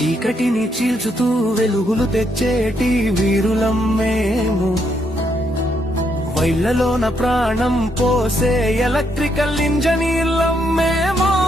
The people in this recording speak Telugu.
చీకటిని చీల్చుతూ వెలుగులు తెచ్చేటి వీరులం మేము. వైళ్లలోన ప్రాణం పోసే ఎలక్ట్రికల్ ఇంజనీర్లం మేము.